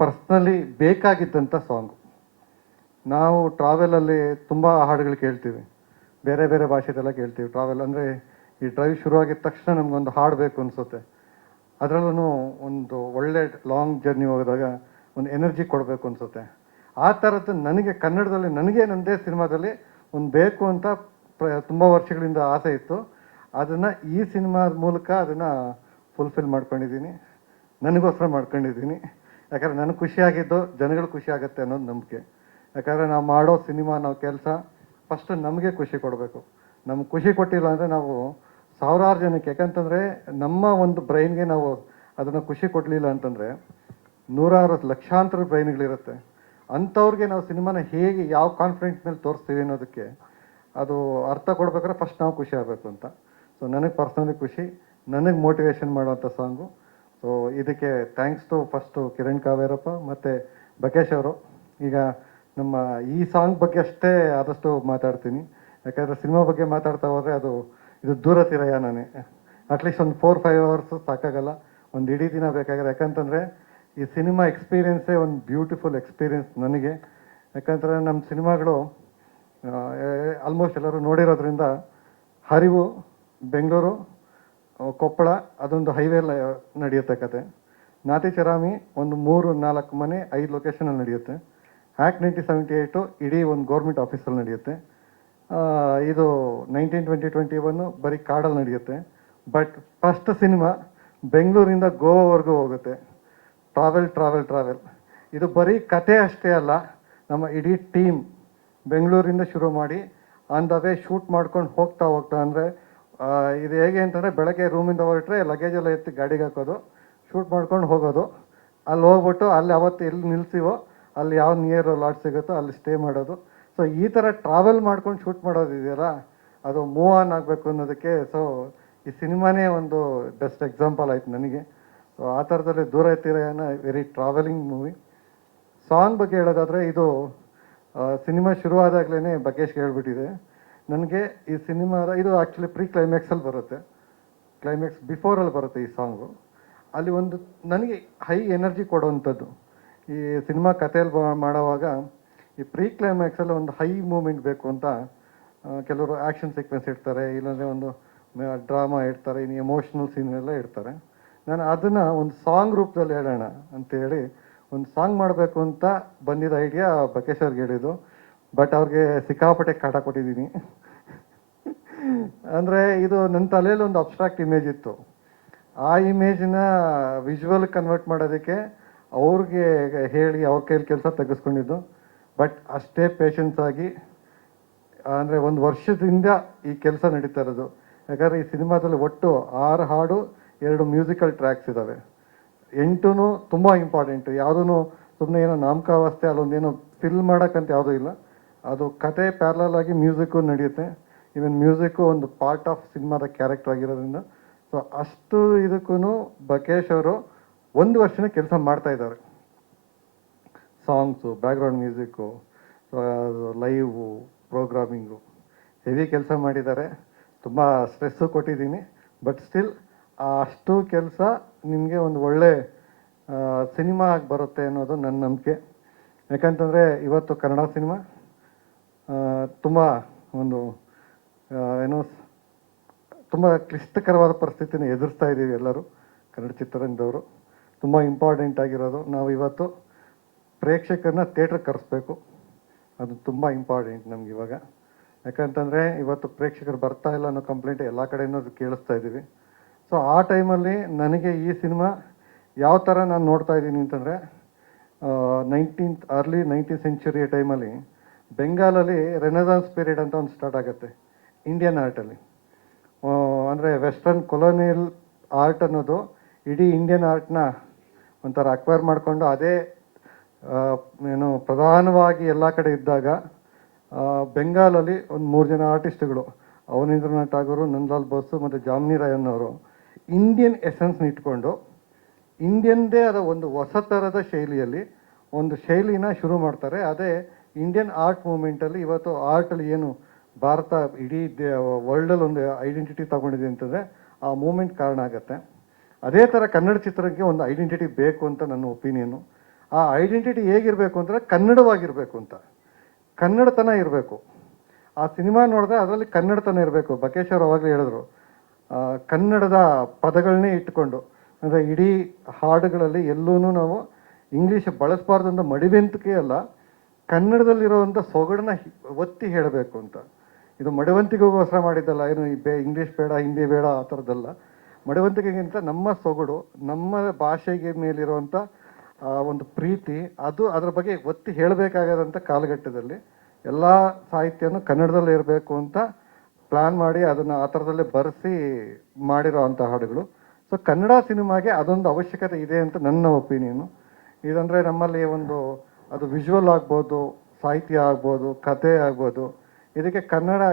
ಪರ್ಸ್ನಲಿ ಬೇಕಾಗಿದ್ದಂಥ ಸಾಂಗು. ನಾವು ಟ್ರಾವೆಲಲ್ಲಿ ತುಂಬ ಹಾಡುಗಳು ಕೇಳ್ತೀವಿ, ಬೇರೆ ಬೇರೆ ಭಾಷೆದೆಲ್ಲ ಕೇಳ್ತೀವಿ. ಟ್ರಾವೆಲ್ ಅಂದರೆ ಈ ಡ್ರೈವ್ ಶುರುವಾಗಿದ್ದ ತಕ್ಷಣ ನಮಗೊಂದು ಹಾಡು ಬೇಕು ಅನಿಸುತ್ತೆ. ಅದರಲ್ಲೂ ಒಂದು ಒಳ್ಳೆ ಲಾಂಗ್ ಜರ್ನಿ ಹೋದಾಗ ಒಂದು ಎನರ್ಜಿ ಕೊಡಬೇಕು ಅನಿಸುತ್ತೆ. ಆ ಥರದ್ದು ನನಗೆ ಕನ್ನಡದಲ್ಲಿ ನನಗೆ ನನ್ನದೇ ಸಿನಿಮಾದಲ್ಲಿ ಒಂದು ಬೇಕು ಅಂತ ತುಂಬ ವರ್ಷಗಳಿಂದ ಆಸೆ ಇತ್ತು. ಅದನ್ನು ಈ ಸಿನಿಮಾದ ಮೂಲಕ ಅದನ್ನು ಫುಲ್ಫಿಲ್ ಮಾಡ್ಕೊಂಡಿದ್ದೀನಿ, ನನಗೋಸ್ಕರ ಮಾಡ್ಕೊಂಡಿದ್ದೀನಿ. ಯಾಕಂದರೆ ನನಗೆ ಖುಷಿಯಾಗಿದ್ದು ಜನಗಳು ಖುಷಿ ಆಗುತ್ತೆ ಅನ್ನೋದು ನಂಬಿಕೆ. ಯಾಕಂದರೆ ನಾವು ಮಾಡೋ ಸಿನಿಮಾ, ನಾವು ಕೆಲಸ ಫಸ್ಟು ನಮಗೆ ಖುಷಿ ಕೊಡಬೇಕು. ನಮ್ಗೆ ಖುಷಿ ಕೊಟ್ಟಿಲ್ಲ ಅಂದರೆ ನಾವು ಸಾವಿರಾರು ಜನಕ್ಕೆ, ಯಾಕಂತಂದರೆ ನಮ್ಮ ಒಂದು ಬ್ರೈನ್ಗೆ ನಾವು ಅದನ್ನು ಖುಷಿ ಕೊಡಲಿಲ್ಲ ಅಂತಂದರೆ ನೂರಾರು ಲಕ್ಷಾಂತರ ಬ್ರೈನ್ಗಳಿರುತ್ತೆ. ಅಂಥವ್ರಿಗೆ ನಾವು ಸಿನಿಮಾನ ಹೇಗೆ ಯಾವ ಕಾನ್ಫಿಡೆಂಟ್ ಮೇಲೆ ತೋರಿಸ್ತೀವಿ ಅನ್ನೋದಕ್ಕೆ ಅದು ಅರ್ಥ ಕೊಡ್ಬೇಕಾದ್ರೆ ಫಸ್ಟ್ ನಾವು ಖುಷಿ ಆಗಬೇಕು ಅಂತ. ಸೊ ನನಗೆ ಪರ್ಸ್ನಲಿ ಖುಷಿ, ನನಗೆ ಮೋಟಿವೇಶನ್ ಮಾಡೋವಂಥ ಸಾಂಗು. ಸೊ ಇದಕ್ಕೆ thanks to first Kiran Kaverappa ಮತ್ತು ಬಕೇಶ್ ಅವರು. ಈಗ ನಮ್ಮ ಈ ಸಾಂಗ್ ಬಗ್ಗೆ ಅಷ್ಟೇ ಆದಷ್ಟು ಮಾತಾಡ್ತೀನಿ, ಯಾಕಂದರೆ ಸಿನಿಮಾ ಬಗ್ಗೆ ಮಾತಾಡ್ತಾ ಹೋದರೆ ಇದು ದೂರ ತೀರಯಾನೇ. ಅಟ್ಲೀಸ್ಟ್ ಒಂದು 4-5 ಅವರ್ಸ್ ಸಾಕಾಗಲ್ಲ, ಒಂದು ಇಡೀ ದಿನ ಬೇಕಾಗಿಲ್ಲ. ಯಾಕಂತಂದರೆ ಈ ಸಿನಿಮಾ ಎಕ್ಸ್ಪೀರಿಯೆನ್ಸೇ ಒಂದು ಬ್ಯೂಟಿಫುಲ್ ಎಕ್ಸ್ಪೀರಿಯೆನ್ಸ್ ನನಗೆ. ಯಾಕಂದರೆ ನಮ್ಮ ಸಿನಿಮಾಗಳು ಆಲ್ಮೋಸ್ಟ್ ಎಲ್ಲರೂ ನೋಡಿರೋದ್ರಿಂದ, ಹರಿವು, ಬೆಂಗಳೂರು, ಕೊಪ್ಪಳ, ಅದೊಂದು ಹೈವೇ ನಡೆಯುತ್ತೆ ಕತೆ. ನಾತಿ ಚರಾಮಿ ಒಂದು 3-4 ಮನೆ 5 ಲೊಕೇಶನಲ್ಲಿ ನಡೆಯುತ್ತೆ. ಆ್ಯಕ್ಟ್ 1978 ಇಡೀ ಒಂದು ಗೌರ್ಮೆಂಟ್ ಆಫೀಸಲ್ಲಿ ನಡೆಯುತ್ತೆ. ಇದು 1920-21 ಬರೀ ಕಾಡಲ್ಲಿ ನಡೆಯುತ್ತೆ. ಬಟ್ ಫಸ್ಟ್ ಸಿನಿಮಾ ಬೆಂಗಳೂರಿಂದ ಗೋವಾವರೆಗೂ ಹೋಗುತ್ತೆ. ಟ್ರಾವೆಲ್. ಇದು ಬರೀ ಕತೆ ಅಷ್ಟೇ ಅಲ್ಲ, ನಮ್ಮ ಇಡೀ ಟೀಮ್ ಬೆಂಗಳೂರಿಂದ ಶುರು ಮಾಡಿ ಆನ್ ದ ವೇ ಶೂಟ್ ಮಾಡ್ಕೊಂಡು ಹೋಗ್ತಾ ಅಂದರೆ ಇದು ಹೇಗೆ ಅಂತಂದರೆ, ಬೆಳಗ್ಗೆ ರೂಮಿಂದ ಹೊರಟ್ರೆ ಲಗೇಜೆಲ್ಲ ಎತ್ತಿ ಗಾಡಿಗೆ ಹಾಕೋದು, ಶೂಟ್ ಮಾಡ್ಕೊಂಡು ಹೋಗೋದು. ಅಲ್ಲಿ ಹೋಗ್ಬಿಟ್ಟು ಅಲ್ಲಿ ಅವತ್ತು ಎಲ್ಲಿ ನಿಲ್ಸಿವೋ ಅಲ್ಲಿ ಯಾವ ನಿಯರ್ ಲಾಟ್ ಸಿಗುತ್ತೋ ಅಲ್ಲಿ ಸ್ಟೇ ಮಾಡೋದು. ಸೊ ಈ ಥರ ಟ್ರಾವೆಲ್ ಮಾಡ್ಕೊಂಡು ಶೂಟ್ ಮಾಡೋದಿದೆಯಲ್ಲ, ಅದು ಮೂವ್ ಆನ್ ಆಗಬೇಕು ಅನ್ನೋದಕ್ಕೆ. ಸೊ ಈ ಸಿನಿಮಾನೇ ಒಂದು ಬೆಸ್ಟ್ ಎಕ್ಸಾಂಪಲ್ ಆಯ್ತು ನನಗೆ. ಸೊ ಆ ಥರದಲ್ಲಿ ದೂರ ತೀರಯಾನ ವೆರಿ ಟ್ರಾವೆಲಿಂಗ್ ಮೂವಿ. ಸಾಂಗ್ ಬಗ್ಗೆ ಹೇಳೋದಾದರೆ, ಇದು ಸಿನಿಮಾ ಶುರುವಾದಾಗಲೇ ಬಕೇಶ್ಗೆ ಹೇಳ್ಬಿಟ್ಟಿದೆ. ನನಗೆ ಈ ಸಿನಿಮಾದ ಇದು ಆ್ಯಕ್ಚುಲಿ ಕ್ಲೈಮ್ಯಾಕ್ಸಲ್ಲಿ ಬರುತ್ತೆ, ಕ್ಲೈಮ್ಯಾಕ್ಸ್ ಬಿಫೋರಲ್ಲಿ ಬರುತ್ತೆ ಈ ಸಾಂಗು. ಅಲ್ಲಿ ಒಂದು ನನಗೆ ಹೈ ಎನರ್ಜಿ ಕೊಡುವಂಥದ್ದು ಈ ಸಿನಿಮಾ ಕಥೆಯಲ್ಲಿ ಮಾಡೋವಾಗ. ಈ ಕ್ಲೈಮ್ಯಾಕ್ಸಲ್ಲಿ ಒಂದು ಹೈ ಮೂಮೆಂಟ್ ಬೇಕು ಅಂತ ಕೆಲವರು ಆ್ಯಕ್ಷನ್ ಸೀಕ್ವೆನ್ಸ್ ಇಡ್ತಾರೆ, ಇಲ್ಲಾಂದರೆ ಒಂದು ಡ್ರಾಮಾ ಇಡ್ತಾರೆ, ಇನ್ನು ಎಮೋಷ್ನಲ್ ಸೀನ್ ಎಲ್ಲ ಇಡ್ತಾರೆ. ನಾನು ಅದನ್ನು ಒಂದು ಸಾಂಗ್ ರೂಪದಲ್ಲಿ ಹೇಳೋಣ ಅಂತೇಳಿ ಒಂದು ಸಾಂಗ್ ಮಾಡಬೇಕು ಅಂತ ಬಂದಿದ್ದ ಐಡಿಯಾ ಬಕೇಶ್ ಅವ್ರಿಗೆ ಹೇಳಿದ್ದು. ಬಟ್ ಅವ್ರಿಗೆ ಸಿಕ್ಕಾಪಟ್ಟೆ ಕಾಟ ಕೊಟ್ಟಿದ್ದೀನಿ. ಅಂದರೆ ಇದು ನನ್ನ ತಲೆಯಲ್ಲಿ ಒಂದು ಅಬ್ಸ್ಟ್ರಾಕ್ಟ್ ಇಮೇಜ್ ಇತ್ತು, ಆ ಇಮೇಜನ್ನ ವಿಜುವಲ್ ಕನ್ವರ್ಟ್ ಮಾಡೋದಕ್ಕೆ ಅವ್ರಿಗೆ ಹೇಳಿ ಅವ್ರ ಕೈಲಿ ಕೆಲಸ ತೆಗೆಸ್ಕೊಂಡಿದ್ದು. ಬಟ್ ಅಷ್ಟೇ ಪೇಷನ್ಸ್ ಆಗಿ, ಅಂದರೆ 1 ವರ್ಷದಿಂದ ಈ ಕೆಲಸ ನಡೀತಾ ಇರೋದು. ಯಾಕಂದರೆ ಈ ಸಿನಿಮಾದಲ್ಲಿ ಒಟ್ಟು 6 ಹಾಡು, 2 ಮ್ಯೂಸಿಕಲ್ ಟ್ರ್ಯಾಕ್ಸ್ ಇದ್ದಾವೆ. 8 ತುಂಬ ಇಂಪಾರ್ಟೆಂಟು. ಯಾವುದೂ ಸುಮ್ಮನೆ ಏನೋ ನಾಮಕಾವಸ್ಥೆ ಅಲ್ಲೊಂದೇನೋ ಫಿಲ್ ಮಾಡೋಕ್ಕಂತ ಯಾವುದೂ ಇಲ್ಲ. ಅದು ಕತೆ ಪ್ಯಾರಲಲ್ ಆಗಿ ಮ್ಯೂಸಿಕ್ಕು ನಡೆಯುತ್ತೆ. ಈವನ್ ಮ್ಯೂಸಿಕ್ಕು ಒಂದು ಪಾರ್ಟ್ ಆಫ್ ಸಿನಿಮಾದ ಕ್ಯಾರೆಕ್ಟರ್ ಆಗಿರೋದ್ರಿಂದ. ಸೊ ಅಷ್ಟು ಇದಕ್ಕೂ ಬಕೇಶ್ ಅವರು 1 ವರ್ಷನೇ ಕೆಲಸ ಮಾಡ್ತಾಯಿದ್ದಾರೆ. Songs, background music, live, programming heavy ಕೆಲಸ ಮಾಡಿದ್ದಾರೆ. ತುಂಬ ಸ್ಟ್ರೆಸ್ಸು ಕೊಟ್ಟಿದ್ದೀನಿ. ಬಟ್ ಸ್ಟಿಲ್ ಅಷ್ಟು ಕೆಲಸ ನಿಮಗೆ ಒಂದು ಒಳ್ಳೆ ಸಿನಿಮಾ ಆಗಿ ಬರುತ್ತೆ ಅನ್ನೋದು ನನ್ನ ನಂಬಿಕೆ. ಯಾಕಂತಂದರೆ ಇವತ್ತು ಕನ್ನಡ ಸಿನಿಮಾ ತುಂಬ ಒಂದು ಏನೋ ತುಂಬ ಕ್ಲಿಷ್ಟಕರವಾದ ಪರಿಸ್ಥಿತಿನ ಎದುರಿಸ್ತಾ ಇದ್ದೀವಿ ಎಲ್ಲರೂ. ಕನ್ನಡ ಚಿತ್ರರಂಗದವರು ತುಂಬ ಇಂಪಾರ್ಟೆಂಟ್ ಆಗಿರೋದು, ನಾವು ಇವತ್ತು ಪ್ರೇಕ್ಷಕರನ್ನ ಥಿಯೇಟ್ರಿಗೆ ಕರೆಸ್ಬೇಕು. ಅದು ತುಂಬ ಇಂಪಾರ್ಟೆಂಟ್ ನಮ್ಗೆ ಇವಾಗ. ಯಾಕಂತಂದರೆ ಇವತ್ತು ಪ್ರೇಕ್ಷಕರು ಬರ್ತಾ ಇಲ್ಲ ಅನ್ನೋ ಕಂಪ್ಲೇಂಟ್ ಎಲ್ಲ ಕಡೆಯೂ ಕೇಳಿಸ್ತಾ ಇದ್ದೀವಿ. ಸೊ ಆ ಟೈಮಲ್ಲಿ ನನಗೆ ಈ ಸಿನಿಮಾ ಯಾವ ಥರ ನಾನು ನೋಡ್ತಾ ಇದ್ದೀನಿ ಅಂತಂದರೆ, ಅರ್ಲಿ 19th ಸೆಂಚುರಿ ಟೈಮಲ್ಲಿ ಬೆಂಗಾಲಲ್ಲಿ ರೆನೆಸಾನ್ಸ್ ಪೀರಿಯಡ್ ಅಂತ ಒಂದು ಸ್ಟಾರ್ಟ್ ಆಗುತ್ತೆ ಇಂಡಿಯನ್ ಆರ್ಟಲ್ಲಿ. ಅಂದರೆ ವೆಸ್ಟರ್ನ್ ಕೊಲೋನಿಯಲ್ ಆರ್ಟ್ ಅನ್ನೋದು ಇಡೀ ಇಂಡಿಯನ್ ಆರ್ಟ್ನ ಒಂಥರ ಅಕ್ವೈರ್ ಮಾಡಿಕೊಂಡು ಅದೇ ಏನು ಪ್ರಧಾನವಾಗಿ ಎಲ್ಲ ಕಡೆ ಇದ್ದಾಗ, ಬೆಂಗಾಲಲ್ಲಿ ಒಂದು 3 ಜನ ಆರ್ಟಿಸ್ಟ್ಗಳು, ಅವನೀಂದ್ರನಾಥ್ ಠಾಗೂರು, ನಂದಲಾಲ್ ಬೋಸು ಮತ್ತು ಜಾಮಿನಿ ರಾಯನ್ ಅವರು ಇಂಡಿಯನ್ ಎಸೆನ್ಸ್ನ ಇಟ್ಕೊಂಡು ಇಂಡಿಯನ್ದೇ ಆದ ಒಂದು ಹೊಸ ಥರದ ಶೈಲಿಯಲ್ಲಿ ಒಂದು ಶೈಲಿನ ಶುರು ಮಾಡ್ತಾರೆ. ಅದೇ ಇಂಡಿಯನ್ ಆರ್ಟ್ ಮೂಮೆಂಟಲ್ಲಿ ಇವತ್ತು ಆರ್ಟಲ್ಲಿ ಏನು ಭಾರತ ಇಡೀ ವರ್ಲ್ಡಲ್ಲಿ ಒಂದು ಐಡೆಂಟಿಟಿ ತಗೊಂಡಿದೆ ಅಂತಂದರೆ ಆ ಮೂಮೆಂಟ್ ಕಾರಣ ಆಗುತ್ತೆ. ಅದೇ ಥರ ಕನ್ನಡ ಚಿತ್ರಕ್ಕೆ ಒಂದು ಐಡೆಂಟಿಟಿ ಬೇಕು ಅಂತ ನನ್ನ ಒಪಿನಿಯನ್ನು. ಆ ಐಡೆಂಟಿಟಿ ಹೇಗಿರಬೇಕು ಅಂದರೆ ಕನ್ನಡವಾಗಿರಬೇಕು ಅಂತ, ಕನ್ನಡತನ ಇರಬೇಕು. ಆ ಸಿನಿಮಾ ನೋಡಿದ್ರೆ ಅದರಲ್ಲಿ ಕನ್ನಡತನ ಇರಬೇಕು. ಬಕೇಶ್ ಅವರು ಅವಾಗಲೇ ಹೇಳಿದ್ರು, ಕನ್ನಡದ ಪದಗಳನ್ನೇ ಇಟ್ಕೊಂಡು, ಅಂದರೆ ಇಡೀ ಹಾಡುಗಳಲ್ಲಿ ಎಲ್ಲೂ ನಾವು ಇಂಗ್ಲೀಷ್ ಬಳಸಬಾರ್ದು ಅಂತ ಮಡಿವೆಂತಕ್ಕೆ ಅಲ್ಲ, ಕನ್ನಡದಲ್ಲಿರೋವಂಥ ಸೊಗಡನ್ನ ಒತ್ತಿ ಹೇಳಬೇಕು ಅಂತ. ಇದು ಮಡವಂತಿಗೋಸ್ಕರ ಮಾಡಿದ್ದಲ್ಲ, ಏನು ಈ ಇಂಗ್ಲೀಷ್ ಬೇಡ ಹಿಂದಿ ಬೇಡ ಆ ಥರದ್ದಲ್ಲ. ಮಡವಂತಿಕೆಗಿಂತ ನಮ್ಮ ಸೊಗಡು, ನಮ್ಮ ಭಾಷೆಗೆ ಮೇಲಿರುವಂಥ ಒಂದು ಪ್ರೀತಿ, ಅದು ಅದ್ರ ಬಗ್ಗೆ ಒತ್ತಿ ಹೇಳಬೇಕಾಗದಂಥ ಕಾಲಘಟ್ಟದಲ್ಲಿ ಎಲ್ಲ ಸಾಹಿತ್ಯನೂ ಕನ್ನಡದಲ್ಲೇ ಇರಬೇಕು ಅಂತ ಪ್ಲ್ಯಾನ್ ಮಾಡಿ ಅದನ್ನು ಆ ಥರದಲ್ಲೇ ಬರೆಸಿ ಮಾಡಿರೋ ಅಂಥ ಹಾಡುಗಳು. ಸೊ ಕನ್ನಡ ಸಿನಿಮಾಗೆ ಅದೊಂದು ಅವಶ್ಯಕತೆ ಇದೆ ಅಂತ ನನ್ನ ಒಪಿನಿಯನು. ಇದಂದರೆ ನಮ್ಮಲ್ಲಿ ಒಂದು ಅದು ವಿಜುವಲ್ ಆಗ್ಬೋದು, ಸಾಹಿತ್ಯ ಆಗ್ಬೋದು, ಕಥೆ ಆಗ್ಬೋದು, ಇದಕ್ಕೆ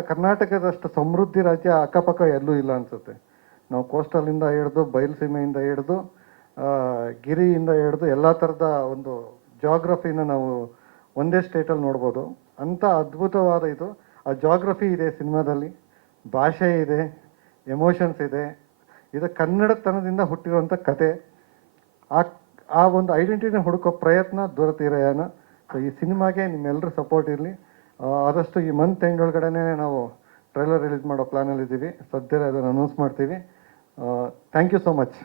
ಕರ್ನಾಟಕದಷ್ಟು ಸಮೃದ್ಧಿ ರಾಜ್ಯ ಅಕ್ಕಪಕ್ಕ ಎಲ್ಲೂ ಇಲ್ಲ ಅನಿಸುತ್ತೆ. ನಾವು ಕೋಸ್ಟಲಿಂದ ಹಿಡಿದು ಬಯಲುಸೀಮೆಯಿಂದ ಹಿಡಿದು ಗಿರಿಯಿಂದ ಹಿಡಿದು ಎಲ್ಲ ಥರದ ಒಂದು ಜಾಗ್ರಫಿನ ನಾವು ಒಂದೇ ಸ್ಟೇಟಲ್ಲಿ ನೋಡ್ಬೋದು. ಅಂಥ ಅದ್ಭುತವಾದ ಇದು, ಆ ಜಾಗ್ರಫಿ ಇದೆ ಸಿನಿಮಾದಲ್ಲಿ, ಭಾಷೆ ಇದೆ, ಎಮೋಷನ್ಸ್ ಇದೆ. ಇದು ಕನ್ನಡತನದಿಂದ ಹುಟ್ಟಿರುವಂಥ ಕತೆ. ಆ ಒಂದು ಐಡೆಂಟಿಟಿನ ಹುಡುಕೋ ಪ್ರಯತ್ನ ದೊರೆತಿರಯಾನ. ಸೊ ಈ ಸಿನಿಮಾಗೆ ನಿಮ್ಮೆಲ್ಲರ ಸಪೋರ್ಟ್ ಇರಲಿ. ಆದಷ್ಟು ಈ ಮಂತ್ ಎಂಡ್ ಒಳಗಡೆನೇ ನಾವು ಟ್ರೈಲರ್ ರಿಲೀಸ್ ಮಾಡೋ ಪ್ಲ್ಯಾನಲ್ಲಿದ್ದೀವಿ. ಸದ್ಯದಲ್ಲೇ ಅದನ್ನು ಅನೌನ್ಸ್ ಮಾಡ್ತೀವಿ. Thank you so much.